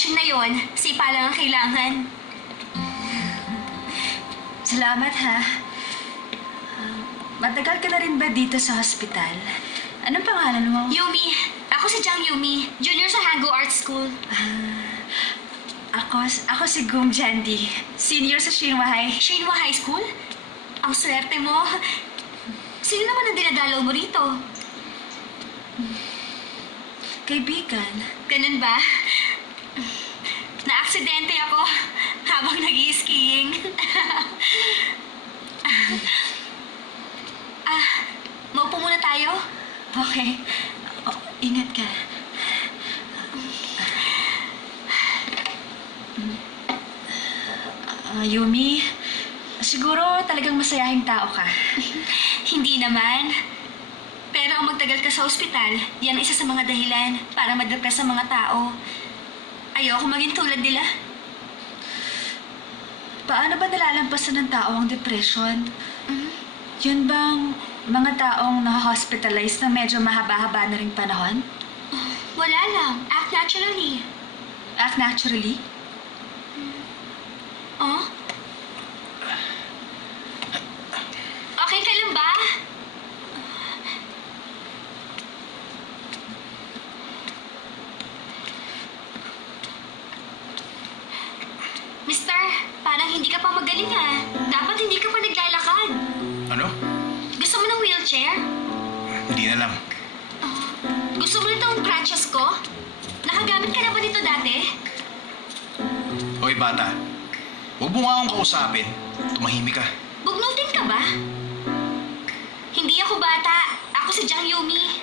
sitwasyon na yon, sipa lang ang kailangan. Salamat ha. Matagal ka na rin ba dito sa hospital? Anong pangalan mo? Yumi. Ako si Jang Yumi. Junior sa Hangu Art School. Ako si Gung Jandy. Senior sa Shinhwa High. Shinhwa High School? Ang swerte mo. Sino naman ang dinadalaw mo rito? Kaibigan. Ganun ba? Na-aksidente ako habang nag-i-skiing. Maupo muna tayo? Okay. Ingat ka. Yumi, siguro talagang masayahing tao ka. Hindi naman. Pero ang magtagal ka sa ospital, yan ang isa sa mga dahilan para ma-depress ang mga tao. Ayoko maging tulad nila. Paano ba nalalampasan ng tao ang depression? Yun bang mga taong na-hospitalize na medyo mahaba-haba na ring panahon? Wala lang. Act naturally. Act naturally? Oh? Okay ka lang ba? Mister, parang hindi ka pa magaling ah. Dapat hindi ka pa naglalakad. Ano? Gusto mo ng wheelchair? Hindi na lang. Gusto mo nitong crutches ko? Nakagamit ka na ba nito dati? Hoy bata, huwag mo nga akong kausapin. Tumahimik ka. Bugnutin ka ba? Hindi ako bata. Ako si Jang Yumi.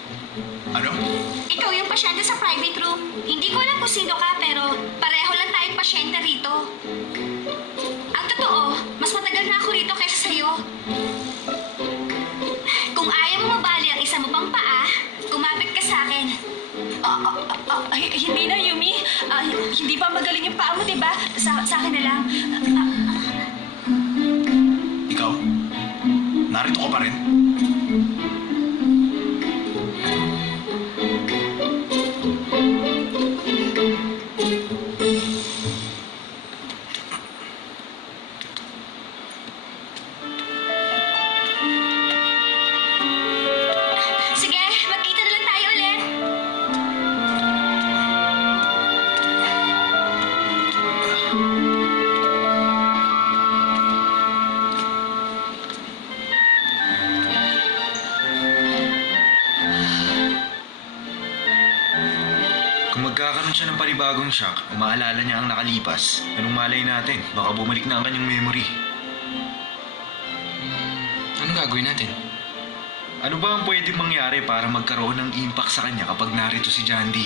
Ano? Ikaw yung pasyente sa private room. Hindi ko alam kung sino ka, pero pareho lang tayong pasyente rito. Ang totoo, mas matagal na ako rito kaysa sa'yo. Kung ayaw mo mabali ang isa mo pang paa, kumapit ka sa akin. Hindi na, Yumi. Hindi pa magaling yung paa mo, diba? Sa akin na lang. Ikaw? Narito ka pa rin? Sige, magkita na lang tayo ulit. Kung magkakaroon siya ng panibagong shock, umaalala niya ang nakalipas. Anong malay natin? Baka bumalik na ang kanyang memory. Anong gagawin natin? Ano ba ang pwedeng mangyari para magkaroon ng impact sa kanya kapag narito si Jandy?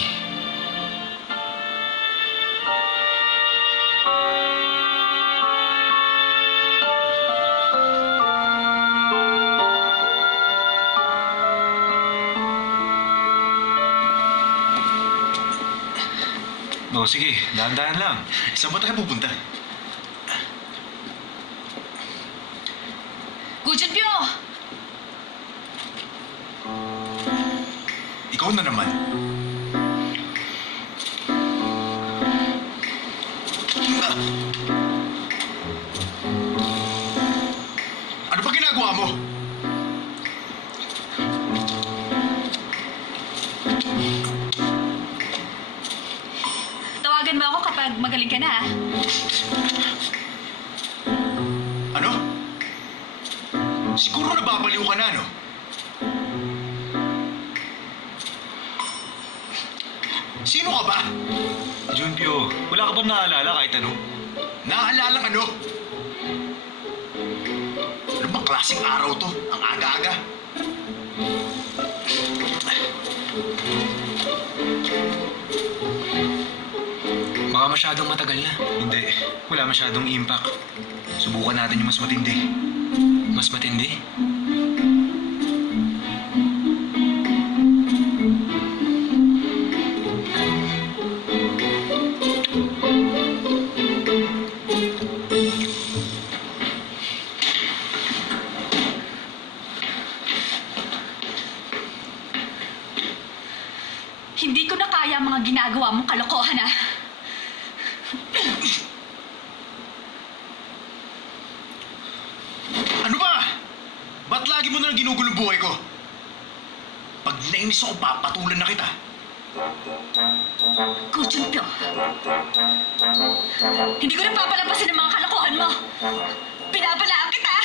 No, sige, dahan-dahan lang. Saan ba tayo pupunta? Gujunpyo! Ikaw na naman. Ano ba ginagawa mo? Tawagan mo ako kapag magaling ka na, ah. Ano? Siguro nababaliw ka na, no? Sino ka ba? Junpyo, wala ka bang naalala kahit ano? Naaalala ano? Ano bang klaseng araw to? Ang aga-aga. Baka masyadong matagal na. Hindi, wala masyadong impact. Subukan natin yung mas matindi. Mas matindi? Hindi ko na kaya ang mga ginagawa mong kalokohan, ah. mo na lang ginugulong buhay ko. Pag nainis ako, papatulan na kita. Kuchumpyo. Hindi ko na papalampasin ang mga kalokohan mo. Pinabalaan kita!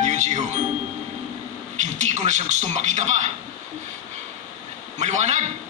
Yujiho, hindi ko na siya gustong makita pa. Maliwanag?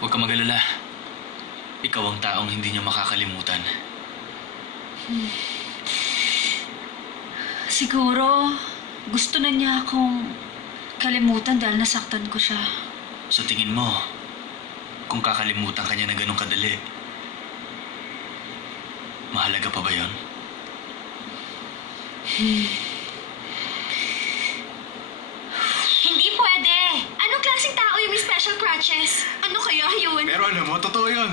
Huwag ka mag-alala. Ikaw ang taong hindi niya makakalimutan. Siguro, gusto na niya akong kalimutan dahil nasaktan ko siya. Sa tingin mo, kung kakalimutan ka niya na ganun kadali, mahalaga pa ba yun? Hindi pwede. Anong klaseng tao yung may special crutches? Ano kaya yun? Pero alam mo, totoo yun.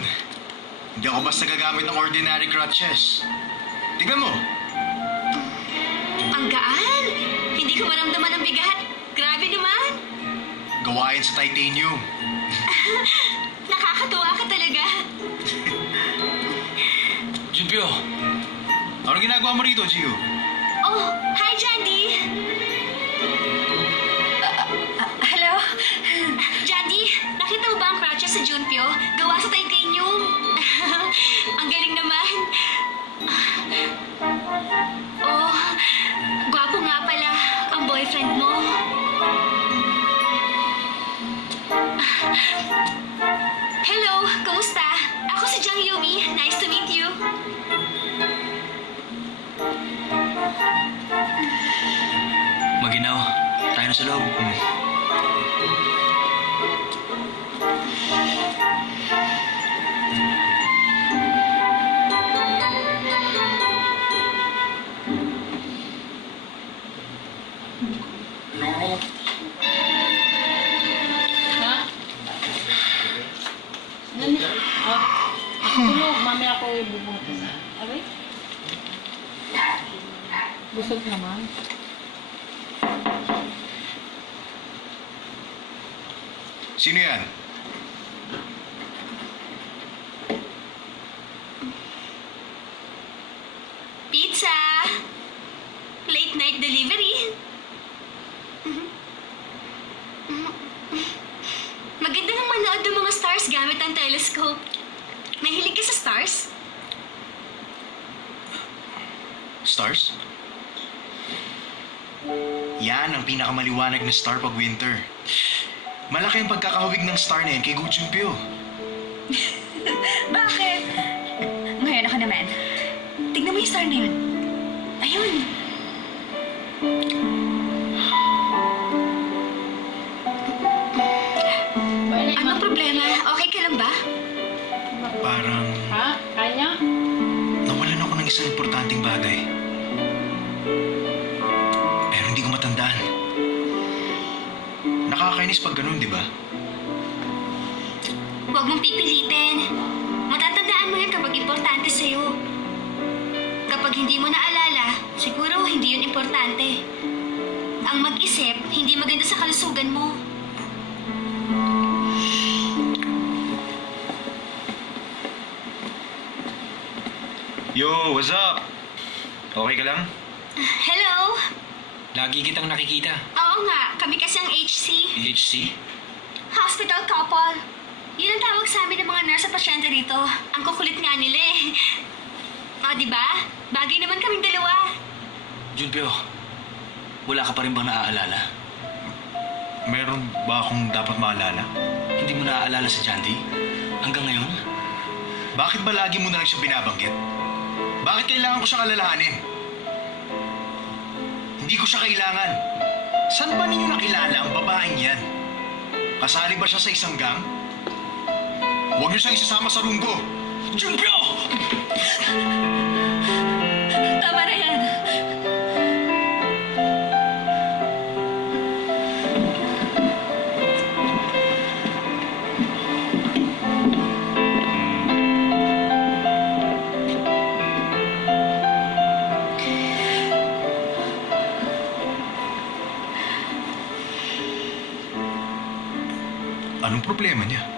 Hindi ako basta gagamit ng ordinary crutches. Tignan mo. Ang gaan. Hindi ko maramdaman ang bigat. Grabe naman. Gawain sa titanium. Nakakatuwa ka talaga. Junpyo! Ano ginagawa mo rito, Gio? Oh, hi, Jandy. Hello? Jandy, nakita mo ba ang crutches sa Junpyo? Gawa sa titanium. Ang galing naman. Oh, gwapo nga pala ang boyfriend mo. Hello, kumusta? Ako si Jang Yumi. Nice to meet you. Maginaw, tayo na sa loob. Tulog, mamaya ako ibubutin. Aray? Busog naman. Sino yan? Pizza! Late night delivery. Maganda nang manood ng mga stars gamit ang telescope. Mahilig ka sa stars? Stars? Yan ang pinakamaliwanag na star pag winter. Malaki ang pagkakahawig ng star na yan kay Gu Junpyo. Bakit? Ngayon ako naman. Tignan mo yung star na yun. Ayun. Anong problema? Okay ka lang ba? Parang Ha? Kanya? nawalan ako ng isang importanteng bagay. Pero hindi ko matandaan. Nakakainis pag ganun, di ba? Huwag mong pipilitin. Matatandaan mo yan kapag importante sa'yo. Kapag hindi mo naalala, siguro hindi yun importante. kalusugan mo. Yo, what's up? Okay ka lang? Hello? Lagi kitang nakikita. Oo nga, kami kasi ang HC. HC? Hospital couple. Yun ang tawag sa amin ng mga nurse at pasyente rito. Ang kukulit nga nila eh. O, di ba? Bagay naman kaming dalawa. Junpyo, wala ka pa rin bang naaalala? Meron ba akong dapat maalala? Hindi mo naaalala si Jandy? Hanggang ngayon? Bakit ba lagi mo na lang siya binabanggit? Bakit kailangan ko siyang alalahanin? Hindi ko siya kailangan. Saan ba ninyo nakilala ang babaeng yan? Kasali ba siya sa isang gang? Huwag niyo siyang isasama sa room ko. Junpyo! Tama na yan. Anong problema niya?